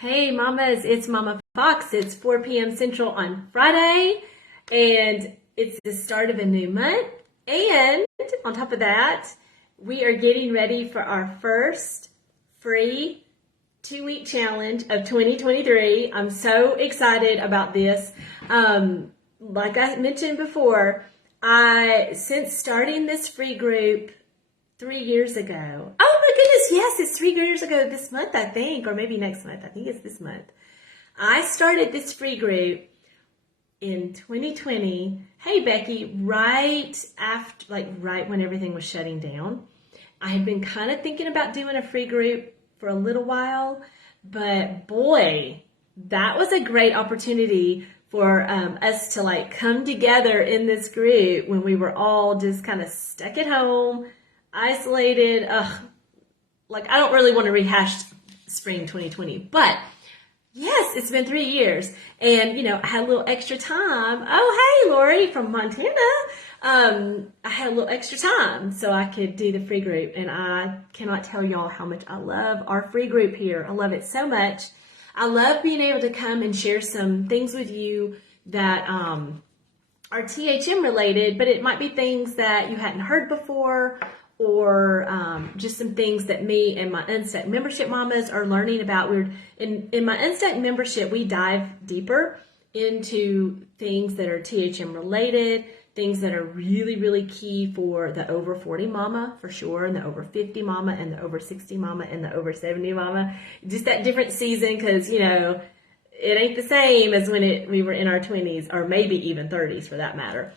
Hey mamas, it's Mama Fox. It's 4 p.m. Central on Friday, and it's the start of a new month. And on top of that, we are getting ready for our first free 2-week challenge of 2023. I'm so excited about this. Like I mentioned before, since starting this free group 3 years ago. Oh my goodness, yes, it's 3 years ago this month, I think, or maybe next month. I think it's this month. I started this free group in 2020. Hey, Becky, right when everything was shutting down. I had been kind of thinking about doing a free group for a little while, but boy, that was a great opportunity for us to come together in this group when we were all just kind of stuck at home, isolated. I don't really want to rehash spring 2020, but yes, it's been 3 years, and I had a little extra time. Oh, hey, Lori from Montana. I had a little extra time so I could do the free group, and I cannot tell y'all how much I love our free group here. I love it so much. I love being able to come and share some things with you that are THM related, but it might be things that you hadn't heard before, or just some things that me and my Unstuck membership mamas are learning about. In my Unstuck membership, we dive deeper into things that are THM related, things that are really, really key for the over 40 mama, for sure, and the over 50 mama, and the over 60 mama, and the over 70 mama. Just that different season, because, it ain't the same as when we were in our 20s, or maybe even 30s for that matter.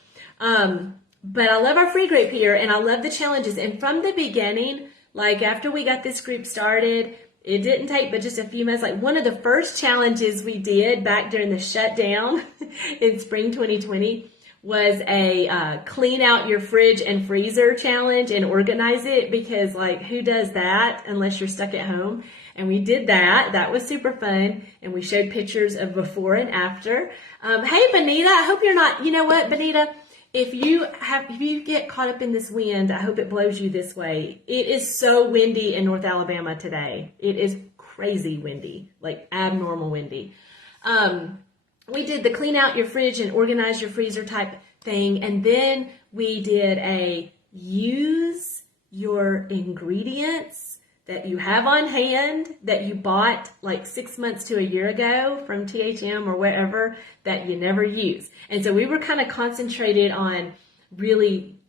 But I love our free group here, and I love the challenges. And from the beginning, after we got this group started, it didn't take but just a few months. One of the first challenges we did back during the shutdown in spring 2020 was a clean out your fridge and freezer challenge and organize it, because who does that unless you're stuck at home? And we did that. That was super fun. And we showed pictures of before and after. Hey, Benita, I hope you're not, you know what, Benita? If you get caught up in this wind, I hope it blows you this way. It is so windy in North Alabama today. It is crazy windy, abnormal windy. We did the clean out your fridge and organize your freezer type thing. And then we did a use your ingredients that you have on hand that you bought 6 months to a year ago from THM or wherever that you never use. And so we were kind of concentrated on really,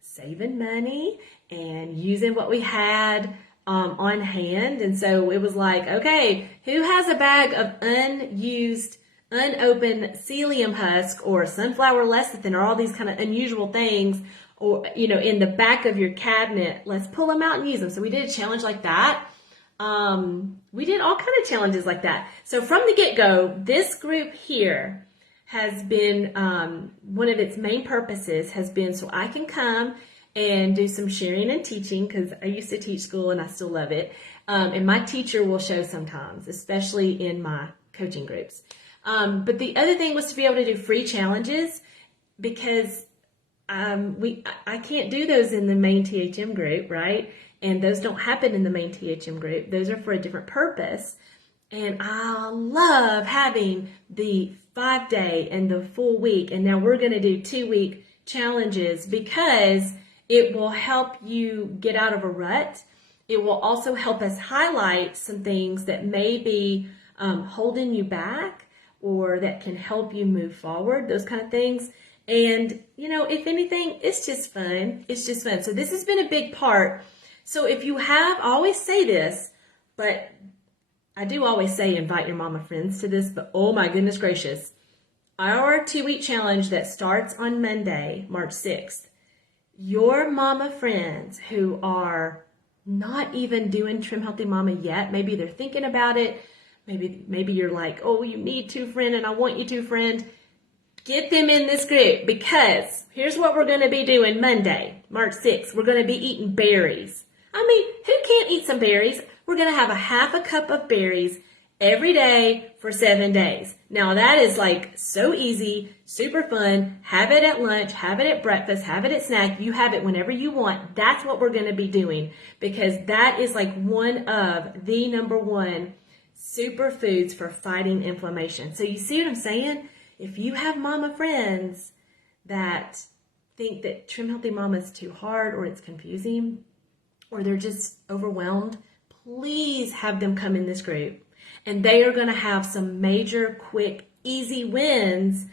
saving money and using what we had on hand. And so it was okay, who has a bag of unused, unopened psyllium husk or sunflower lecithin or all these kind of unusual things, or, in the back of your cabinet? Let's pull them out and use them. So we did a challenge like that. We did all kind of challenges like that. So from the get-go, this group here has been, one of its main purposes has been so I can come and do some sharing and teaching, because I used to teach school and I still love it. And my teacher will show sometimes, especially in my coaching groups. But the other thing was to be able to do free challenges, because I can't do those in the main THM group, right? And those don't happen in the main THM group. Those are for a different purpose. And I love having the 5-day and the full week. And now we're going to do 2-week challenges, because it will help you get out of a rut. It will also help us highlight some things that may be holding you back, or that can help you move forward, those kind of things. And, if anything, it's just fun. It's just fun. So this has been a big part. So if you have, I always say this, but I do always say invite your mama friends to this, but oh my goodness gracious. Our 2-week challenge that starts on Monday, March 6th, your mama friends who are not even doing Trim Healthy Mama yet, maybe they're thinking about it, maybe you're like, oh, you need to, friend, and I want you to, friend. Get them in this group, because here's what we're going to be doing Monday, March 6th. We're going to be eating berries. Who can't eat some berries? We're going to have a half a cup of berries every day for 7 days. Now that is so easy, super fun. Have it at lunch, have it at breakfast, have it at snack. You have it whenever you want. That's what we're going to be doing, because that is one of the number one superfoods for fighting inflammation. So you see what I'm saying? If you have mama friends that think that Trim Healthy Mama is too hard, or it's confusing, or they're just overwhelmed, please have them come in this group. And they are going to have some major, quick, easy wins.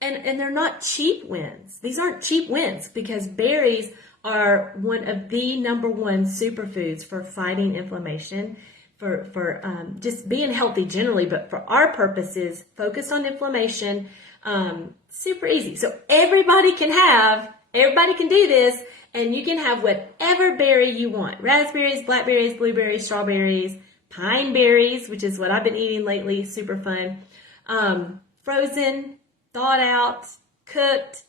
And they're not cheap wins. These aren't cheap wins, because berries are one of the number one superfoods for fighting inflammation, for just being healthy generally, but for our purposes, focus on inflammation, super easy. So everybody can do this, and you can have whatever berry you want. Raspberries, blackberries, blueberries, strawberries, pine berries, which is what I've been eating lately, super fun. Frozen, thawed out, cooked,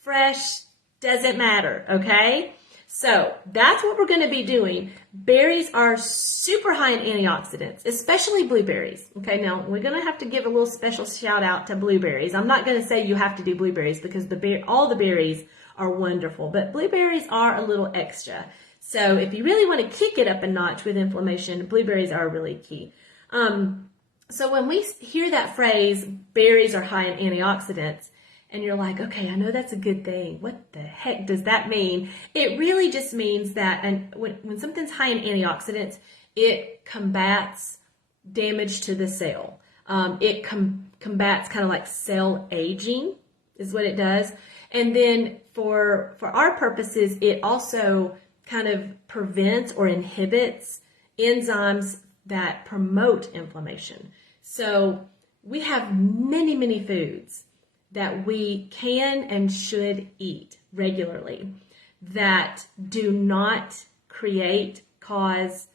fresh, doesn't matter, okay? So that's what we're going to be doing. Berries are super high in antioxidants, especially blueberries. Okay, now we're going to have to give a little special shout out to blueberries. I'm not going to say you have to do blueberries, because all the berries are wonderful, but blueberries are a little extra. So if you really want to kick it up a notch with inflammation, blueberries are really key. So when we hear that phrase, berries are high in antioxidants, and you're like, okay, I know that's a good thing. What the heck does that mean? It really just means that, and when something's high in antioxidants, it combats damage to the cell. It combats kind of like cell aging is what it does. And then for our purposes, it also kind of prevents or inhibits enzymes that promote inflammation. So we have many, many foods that we can and should eat regularly that do not create, cause,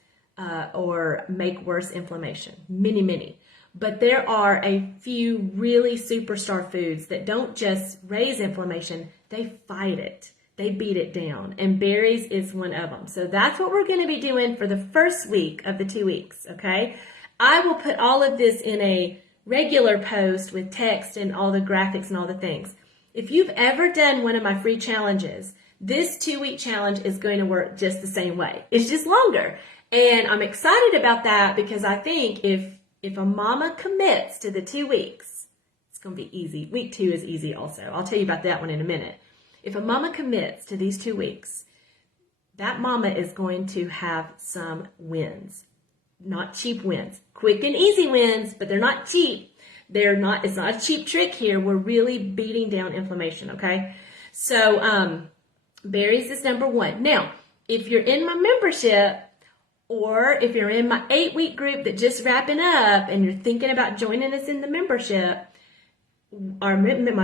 or make worse inflammation. Many, many. But there are a few really superstar foods that don't just raise inflammation, they fight it. They beat it down. And berries is one of them. So that's what we're going to be doing for the first week of the 2 weeks, okay? I will put all of this in a regular post with text and all the graphics and all the things. If you've ever done one of my free challenges, this 2-week challenge is going to work just the same way. It's just longer. And I'm excited about that, because I think if a mama commits to the 2 weeks, it's going to be easy. Week 2 is easy also. I'll tell you about that one in a minute. If a mama commits to these 2 weeks, that mama is going to have some wins. Not cheap wins. Quick and easy wins, but they're not cheap. It's not a cheap trick here. We're really beating down inflammation, okay? So, berries is number 1. Now, if you're in my membership, or if you're in my 8-week group that's just wrapping up and you're thinking about joining us in the membership, my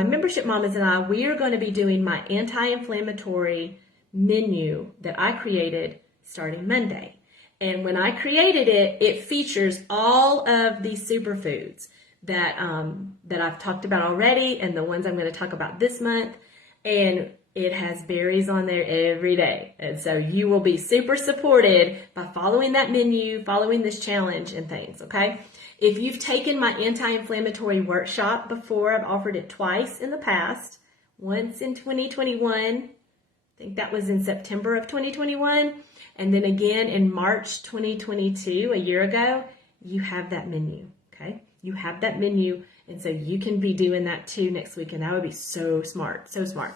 membership mamas and I, we are going to be doing my anti-inflammatory menu that I created starting Monday. And when I created it, it features all of these superfoods that I've talked about already, and the ones I'm going to talk about this month. And it has berries on there every day. And so you will be super supported by following that menu, following this challenge and things, okay? If you've taken my anti-inflammatory workshop before, I've offered it twice in the past. Once in 2021, I think that was in September of 2021. And then again in March 2022, a year ago, you have that menu, okay? You have that menu, and so you can be doing that too next week, and that would be so smart, so smart.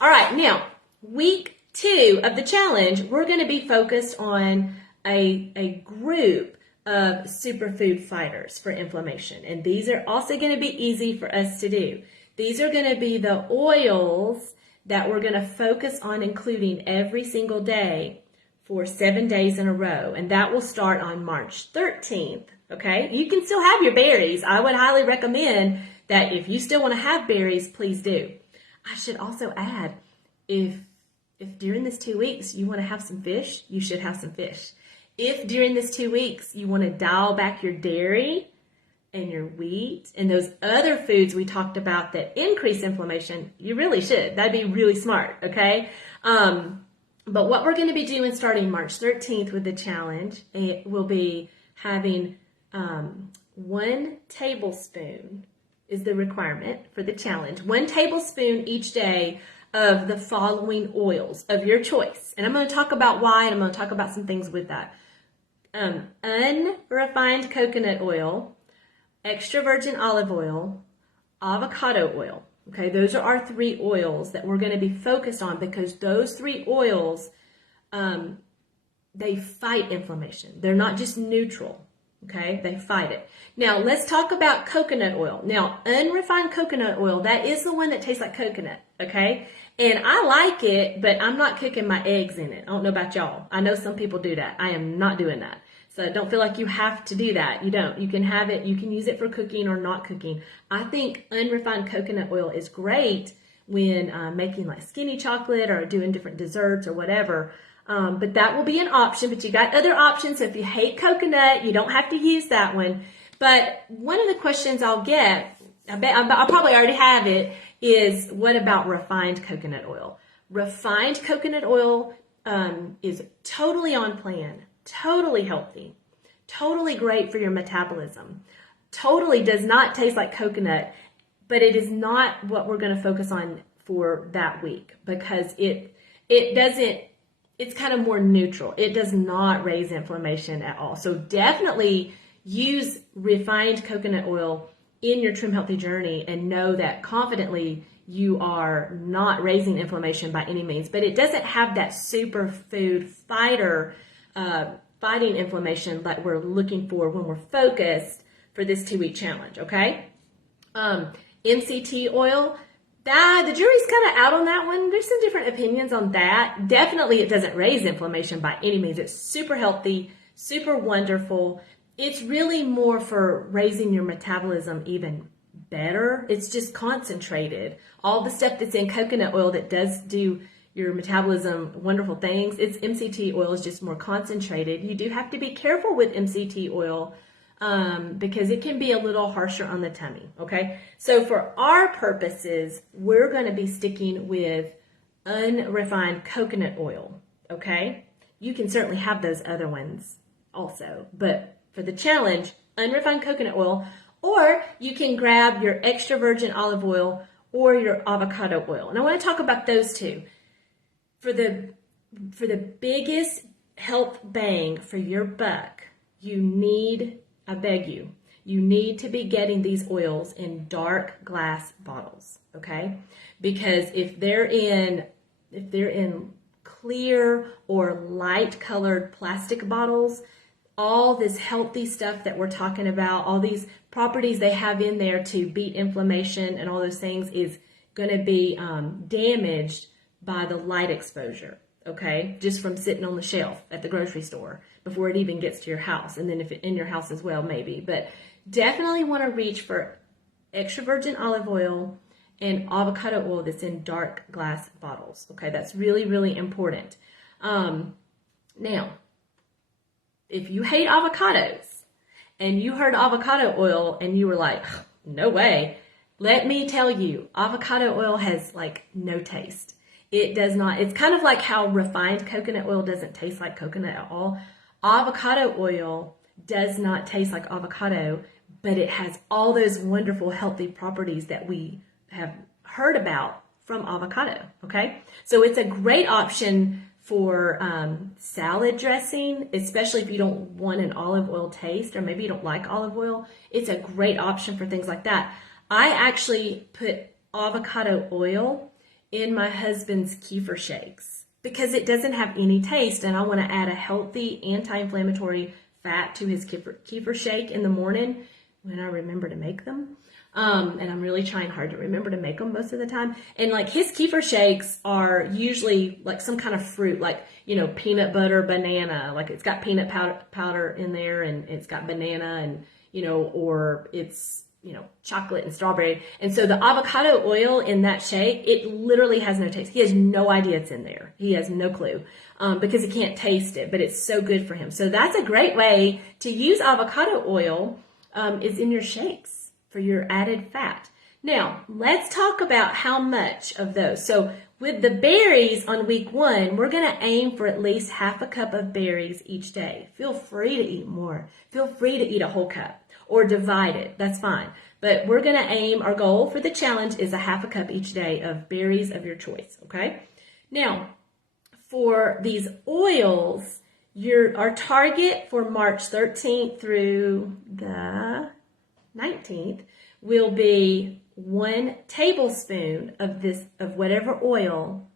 All right, now, week 2 of the challenge, we're going to be focused on a group of superfood fighters for inflammation, and these are also going to be easy for us to do. These are going to be the oils that we're going to focus on including every single day for 7 days in a row, and that will start on March 13th, okay? You can still have your berries. I would highly recommend that if you still want to have berries, please do. I should also add, if during this 2 weeks you want to have some fish, you should have some fish. If during this 2 weeks you want to dial back your dairy and your wheat and those other foods we talked about that increase inflammation, you really should. That'd be really smart, okay? But what we're going to be doing starting March 13th with the challenge, it will be having 1 tablespoon is the requirement for the challenge. 1 tablespoon each day of the following oils of your choice. And I'm going to talk about why, and I'm going to talk about some things with that. unrefined coconut oil, extra virgin olive oil, avocado oil. Okay, those are our 3 oils that we're going to be focused on because those 3 oils, they fight inflammation. They're not just neutral. Okay, they fight it. Now, let's talk about coconut oil. Now, unrefined coconut oil, that is the one that tastes like coconut. Okay, and I like it, but I'm not cooking my eggs in it. I don't know about y'all. I know some people do that. I am not doing that. So don't feel like you have to do that. You don't. You can have it. You can use it for cooking or not cooking. I think unrefined coconut oil is great when making like skinny chocolate or doing different desserts or whatever. But that will be an option. But you got other options. So if you hate coconut, you don't have to use that one. But one of the questions I'll get, I'll probably already have it, is what about refined coconut oil? Refined coconut oil is totally on plan, totally healthy, totally great for your metabolism, totally does not taste like coconut, but it is not what we're going to focus on for that week because it doesn't, it's kind of more neutral. It does not raise inflammation at all. So definitely use refined coconut oil in your Trim Healthy journey and know that confidently you are not raising inflammation by any means, but it doesn't have that superfood fighter fighting inflammation that we're looking for when we're focused for this 2-week challenge, okay? MCT oil, the jury's kind of out on that one. There's some different opinions on that. Definitely it doesn't raise inflammation by any means. It's super healthy, super wonderful. It's really more for raising your metabolism even better. It's just concentrated. All the stuff that's in coconut oil that does do your metabolism wonderful things, its MCT oil is just more concentrated. You do have to be careful with MCT oil because it can be a little harsher on the tummy, okay? So for our purposes, we're going to be sticking with unrefined coconut oil, okay? You can certainly have those other ones also, but for the challenge, unrefined coconut oil, or you can grab your extra virgin olive oil or your avocado oil. And I want to talk about those two. For the biggest health bang for your buck, you need, I beg you, you need to be getting these oils in dark glass bottles, okay? Because if they're in clear or light colored plastic bottles, all this healthy stuff that we're talking about, all these properties they have in there to beat inflammation and all those things is going to be damaged by the light exposure, okay? Just from sitting on the shelf at the grocery store before it even gets to your house. And then if it's in your house as well, maybe. But definitely want to reach for extra virgin olive oil and avocado oil that's in dark glass bottles, okay? That's really, really important. Now, if you hate avocados and you heard avocado oil and you were like, no way, let me tell you, avocado oil has like no taste. It does not, it's kind of like how refined coconut oil doesn't taste like coconut at all. Avocado oil does not taste like avocado, but it has all those wonderful healthy properties that we have heard about from avocado, okay? So it's a great option for salad dressing, especially if you don't want an olive oil taste or maybe you don't like olive oil. It's a great option for things like that. I actually put avocado oil in my husband's kefir shakes because it doesn't have any taste and I want to add a healthy anti-inflammatory fat to his kefir shake in the morning when I remember to make them. And I'm really trying hard to remember to make them most of the time. And like his kefir shakes are usually like some kind of fruit, like, you know, peanut butter, banana, like it's got peanut powder in there and it's got banana and, you know, or it's, you know, chocolate and strawberry. And so the avocado oil in that shake, it literally has no taste. He has no idea it's in there. He has no clue because he can't taste it, but it's so good for him. So that's a great way to use avocado oil is in your shakes for your added fat. Now, let's talk about how much of those. So with the berries on week 1, we're going to aim for at least half a cup of berries each day. Feel free to eat more. Feel free to eat a whole cup or divide it. That's fine. But we're going to aim, our goal for the challenge is a half a cup each day of berries of your choice, okay? Now, for these oils, Our target for March 13th through the 19th will be 1 tablespoon of whatever oil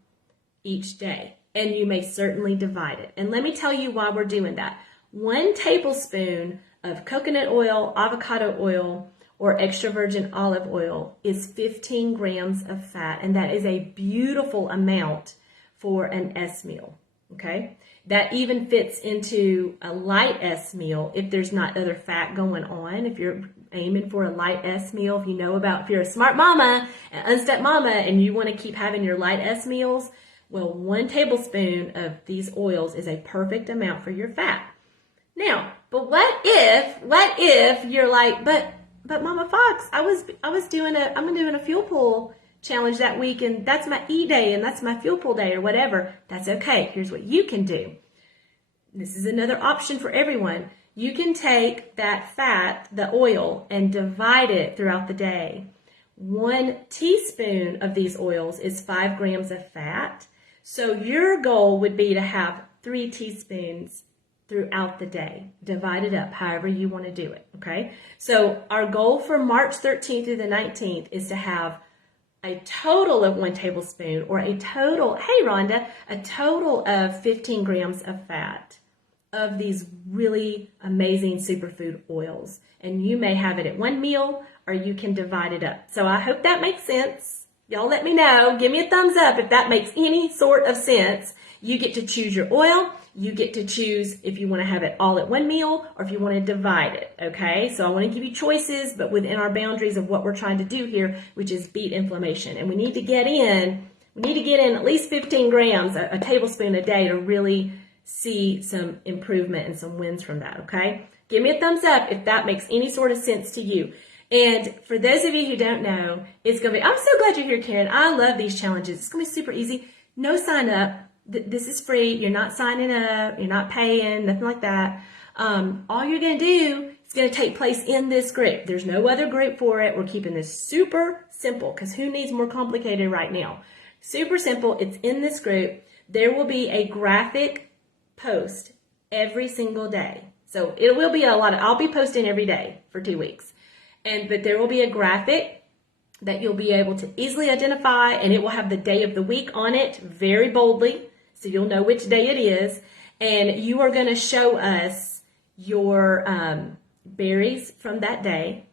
each day. And you may certainly divide it. And let me tell you why we're doing that. 1 tablespoon of coconut oil, avocado oil, or extra virgin olive oil is 15 grams of fat. And that is a beautiful amount for an S meal. Okay? That even fits into a light S meal if there's not other fat going on. If you're aiming for a light S meal, if you're a smart mama, an unstuck mama, and you want to keep having your light S meals, well, 1 tablespoon of these oils is a perfect amount for your fat. Now, but what if you're like, but Mama Fox, I'm doing a fuel pool challenge that week, and that's my E-day, and that's my fuel pool day, or whatever. That's okay. Here's what you can do. This is another option for everyone. You can take that fat, the oil, and divide it throughout the day. 1 teaspoon of these oils is 5 grams of fat. So your goal would be to have 3 teaspoons throughout the day. Divide it up however you want to do it, okay? So our goal for March 13th through the 19th is to have a total of 1 tablespoon, or a total of 15 grams of fat of these really amazing superfood oils. And you may have it at 1 meal, or you can divide it up. So I hope that makes sense. Y'all let me know. Give me a thumbs up if that makes any sort of sense. You get to choose your oil. You get to choose if you want to have it all at 1 meal or if you want to divide it, okay? So I want to give you choices, but within our boundaries of what we're trying to do here, which is beat inflammation. And we need to get in at least 15 grams, a tablespoon a day, to really see some improvement and some wins from that, okay? Give me a thumbs up if that makes any sort of sense to you. And for those of you who don't know, I'm so glad you're here, Karen. I love these challenges. It's going to be super easy. No sign up. This is free. You're not signing up. You're not paying, nothing like that. All you're going to do is going to take place in this group. There's no other group for it. We're keeping this super simple because who needs more complicated right now? Super simple. It's in this group. There will be a graphic post every single day. So it will be I'll be posting every day for 2 weeks. But there will be a graphic that you'll be able to easily identify, and it will have the day of the week on it very boldly, so you'll know which day it is. And you are going to show us your berries from that day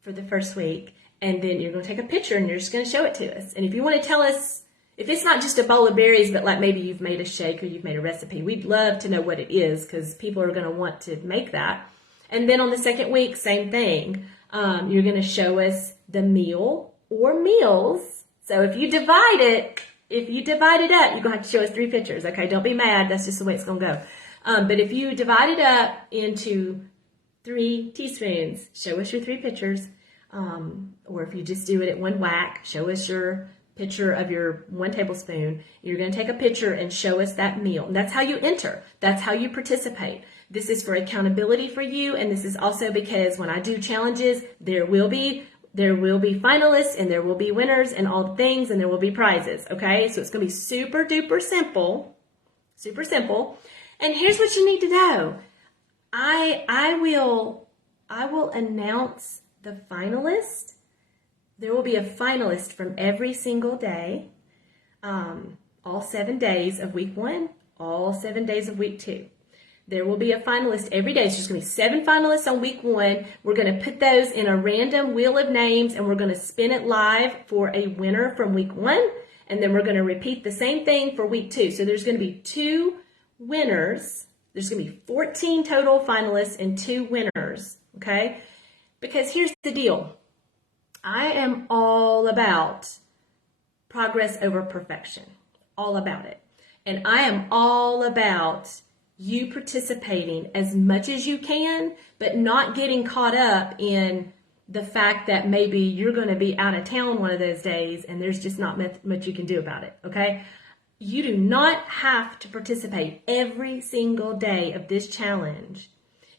for the first week, and then you're going to take a picture and you're just going to show it to us. And if you want to tell us, if it's not just a bowl of berries, but like maybe you've made a shake or you've made a recipe, we'd love to know what it is because people are going to want to make that. And then on the second week, same thing. You're going to show us the meal or meals. So if you divide it up, you're going to have to show us 3 pictures. Okay, don't be mad. That's just the way it's going to go. But if you divide it up into 3 teaspoons, show us your 3 pictures. Or if you just do it at one whack, show us your picture of your 1 tablespoon. You're going to take a picture and show us that meal. And that's how you enter. That's how you participate. This is for accountability for you, and this is also because when I do challenges, there will be finalists and there will be winners and all things, and there will be prizes, okay? So it's going to be super duper simple, super simple. And here's what you need to know. I will announce the finalist. There will be a finalist from every single day, all 7 days of week 1, all 7 days of week 2. There will be a finalist every day. So there's going to be 7 finalists on week 1. We're going to put those in a random wheel of names, and we're going to spin it live for a winner from week 1. And then we're going to repeat the same thing for week 2. So there's going to be 2 winners. There's going to be 14 total finalists and 2 winners, okay? Because here's the deal. I am all about progress over perfection. All about it. And I am all about you participating as much as you can, but not getting caught up in the fact that maybe you're going to be out of town one of those days and there's just not much you can do about it, okay? You do not have to participate every single day of this challenge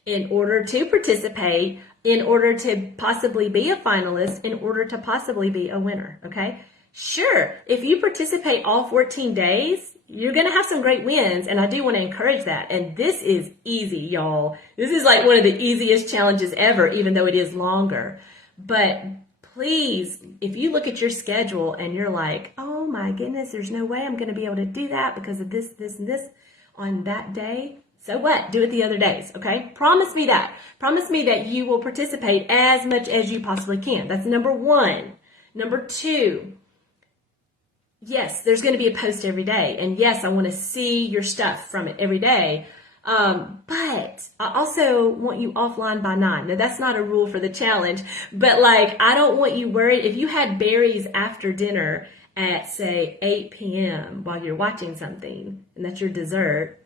in order to participate, in order to possibly be a finalist, in order to possibly be a winner, okay? Sure, if you participate all 14 days, you're going to have some great wins, and I do want to encourage that. And this is easy, y'all. This is like one of the easiest challenges ever, even though it is longer. But please, if you look at your schedule and you're like, oh my goodness, there's no way I'm going to be able to do that because of this, this, and this on that day. So what? Do it the other days, okay? Promise me that. Promise me that you will participate as much as you possibly can. That's number one. Number two, yes, there's going to be a post every day. And yes, I want to see your stuff from it every day. But I also want you offline by 9. Now, that's not a rule for the challenge, but like, I don't want you worried. If you had berries after dinner at, say, 8 p.m. while you're watching something, and that's your dessert,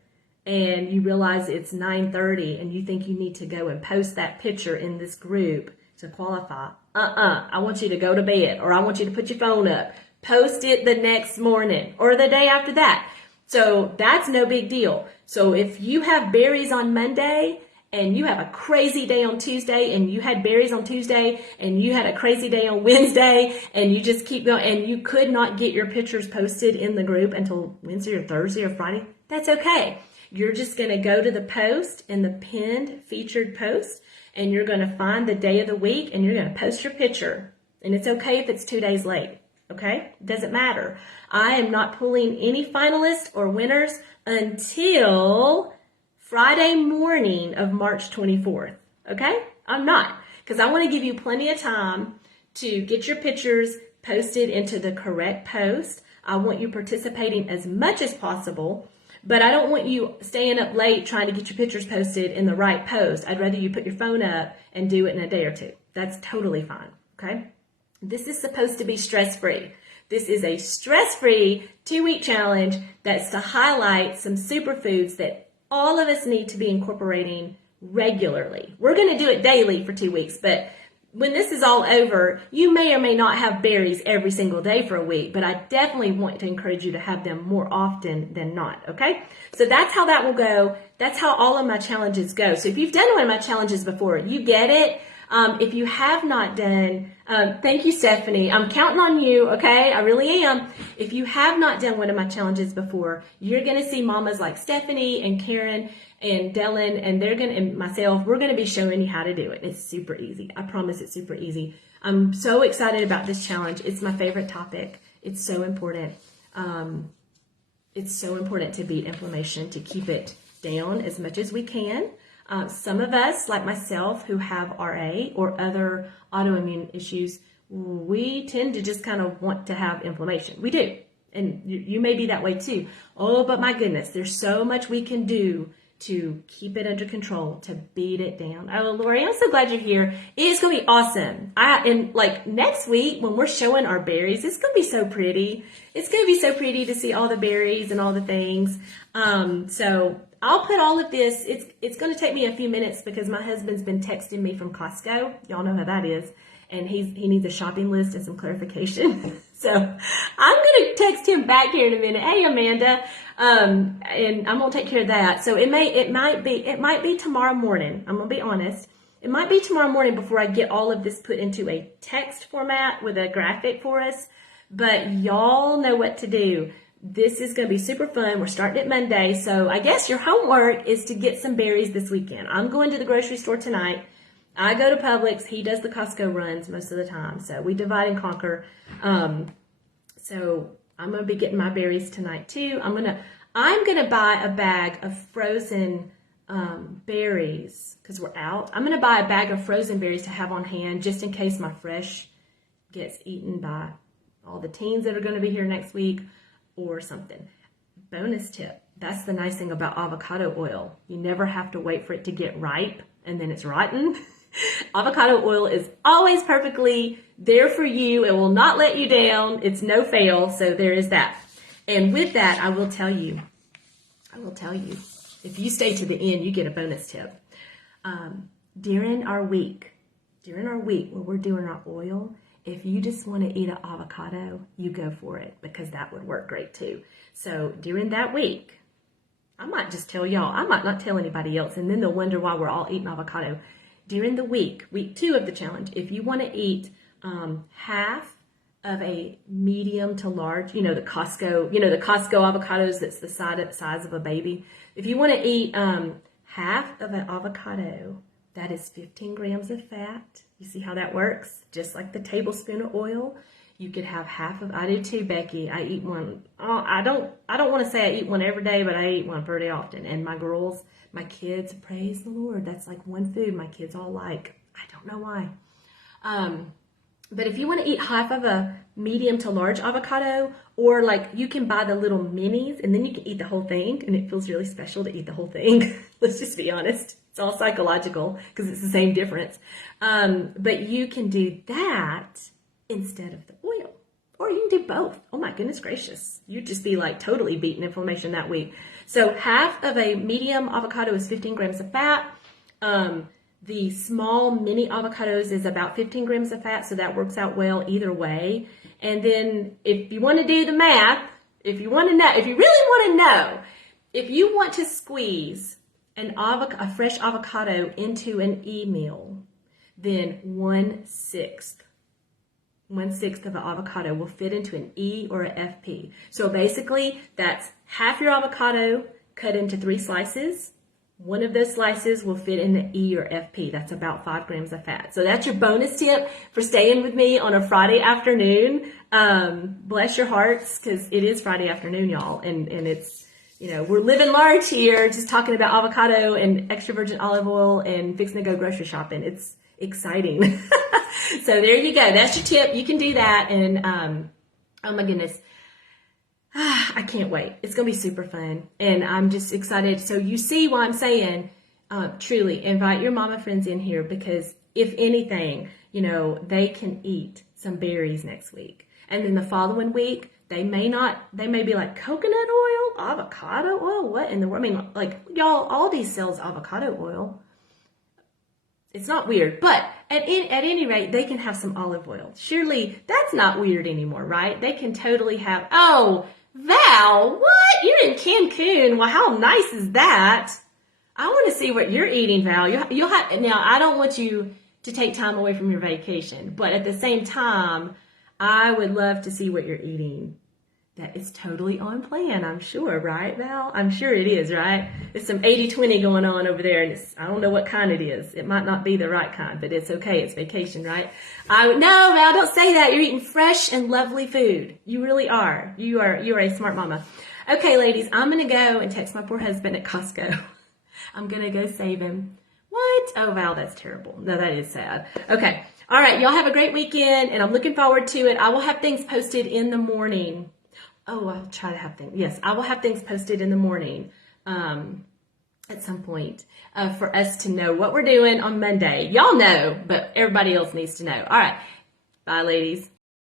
and you realize it's 9:30 and you think you need to go and post that picture in this group to qualify, I want you to go to bed, or I want you to put your phone up. Post it the next morning or the day after that. So that's no big deal. So if you have berries on Monday and you have a crazy day on Tuesday, and you had berries on Tuesday and you had a crazy day on Wednesday, and you just keep going and you could not get your pictures posted in the group until Wednesday or Thursday or Friday, that's okay. You're just going to go to the post in the pinned featured post, and you're going to find the day of the week, and you're going to post your picture. And it's okay if it's 2 days late. Okay? Doesn't matter. I am not pulling any finalists or winners until Friday morning of March 24th. Okay? I'm not. Because I want to give you plenty of time to get your pictures posted into the correct post. I want you participating as much as possible. But I don't want you staying up late trying to get your pictures posted in the right post. I'd rather you put your phone up and do it in a day or two. That's totally fine, okay? This is supposed to be stress-free. This is a stress-free 2-week challenge that's to highlight some superfoods that all of us need to be incorporating regularly. We're going to do it daily for 2 weeks, but when this is all over, you may or may not have berries every single day for a week, but I definitely want to encourage you to have them more often than not, okay? So that's how that will go. That's how all of my challenges go. So if you've done one of my challenges before, you get it. If you have not done, thank you, Stephanie. I'm counting on you, okay? I really am. If you have not done one of my challenges before, you're going to see mamas like Stephanie and Karen and Dylan, and myself, we're going to be showing you how to do it. It's super easy. I promise it's super easy. I'm so excited about this challenge. It's my favorite topic. It's so important. It's so important to beat inflammation, to keep it down as much as we can. Some of us, like myself, who have RA or other autoimmune issues, we tend to just kind of want to have inflammation. We do. And you may be that way too. Oh, but my goodness, there's so much we can do to keep it under control, to beat it down. Oh, Lori, I'm so glad you're here. It's going to be awesome. And like next week when we're showing our berries, it's going to be so pretty. It's going to be so pretty to see all the berries and all the things. So I'll put all of this. It's going to take me a few minutes because my husband's been texting me from Costco. Y'all know how that is. And he needs a shopping list and some clarification. So I'm going to text him back here in a minute. Hey, Amanda. And I'm going to take care of that. So it might be tomorrow morning. I'm going to be honest. It might be tomorrow morning before I get all of this put into a text format with a graphic for us. But y'all know what to do. This is going to be super fun. We're starting it Monday. So I guess your homework is to get some berries this weekend. I'm going to the grocery store tonight. I go to Publix. He does the Costco runs most of the time. So we divide and conquer. So I'm going to be getting my berries tonight too. I'm going to buy a bag of frozen berries because we're out. I'm going to buy a bag of frozen berries to have on hand just in case my fresh gets eaten by all the teens that are going to be here next week or something. Bonus tip. That's the nice thing about avocado oil. You never have to wait for it to get ripe and then it's rotten. Avocado oil is always perfectly there for you. It will not let you down. It's no fail. So there is that. And with that, I will tell you, if you stay to the end, you get a bonus tip. During our week where we're doing our oil, if you just want to eat an avocado, you go for it because that would work great too. So during that week, I might just tell y'all, I might not tell anybody else, and then they'll wonder why we're all eating avocado. During the week 2 of the challenge, if you want to eat half of a medium to large, the Costco avocados that's the size of a baby. If you want to eat half of an avocado, that is 15 grams of fat. You see how that works? Just like the tablespoon of oil. You could have half of, I do too, Becky. I eat one. Oh, I don't want to say I eat one every day, but I eat one pretty often. And my girls, my kids, praise the Lord. That's like one food my kids all like. I don't know why. But if you want to eat half of a medium to large avocado, or like you can buy the little minis and then you can eat the whole thing, and it feels really special to eat the whole thing. Let's just be honest. It's all psychological because it's the same difference. But you can do that instead of the oil, or you can do both. Oh my goodness gracious. You'd just be like totally beating inflammation that week. So half of a medium avocado is 15 grams of fat. The small mini avocados is about 15 grams of fat, so that works out well either way. And then if you want to do the math, if you really want to know, if you want to squeeze a fresh avocado into an e-meal, then 1/6 of an avocado will fit into an E or an FP. So basically, that's half your avocado cut into 3 slices. One of those slices will fit in the E or FP. That's about 5 grams of fat. So that's your bonus tip for staying with me on a Friday afternoon. Bless your hearts, because it is Friday afternoon, y'all. And it's, we're living large here, just talking about avocado and extra virgin olive oil and fixing to go grocery shopping. It's exciting. So there you go. That's your tip. You can do that. And oh my goodness. I can't wait. It's going to be super fun. And I'm just excited. So you see why I'm saying, truly invite your mama friends in here, because if anything, they can eat some berries next week. And then the following week, they may be like, coconut oil, avocado oil, what in the world? I mean, like, y'all, Aldi sells avocado oil. It's not weird, but at any rate, they can have some olive oil. Surely that's not weird anymore, right? They can totally have, oh, Val, what? You're in Cancun. Well, how nice is that? I want to see what you're eating, Val. You'll have, now, I don't want you to take time away from your vacation, but at the same time, I would love to see what you're eating. That is totally on plan, I'm sure, right, Val? I'm sure it is, right? There's some 80-20 going on over there, and I don't know what kind it is. It might not be the right kind, but it's okay. It's vacation, right? No, Val, don't say that. You're eating fresh and lovely food. You really are. You are a smart mama. Okay, ladies, I'm going to go and text my poor husband at Costco. I'm going to go save him. What? Oh, Val, that's terrible. No, that is sad. Okay. All right, y'all have a great weekend, and I'm looking forward to it. I will have things posted in the morning. Oh, I'll try to have things. Yes, I will have things posted in the morning at some point for us to know what we're doing on Monday. Y'all know, but everybody else needs to know. All right. Bye, ladies.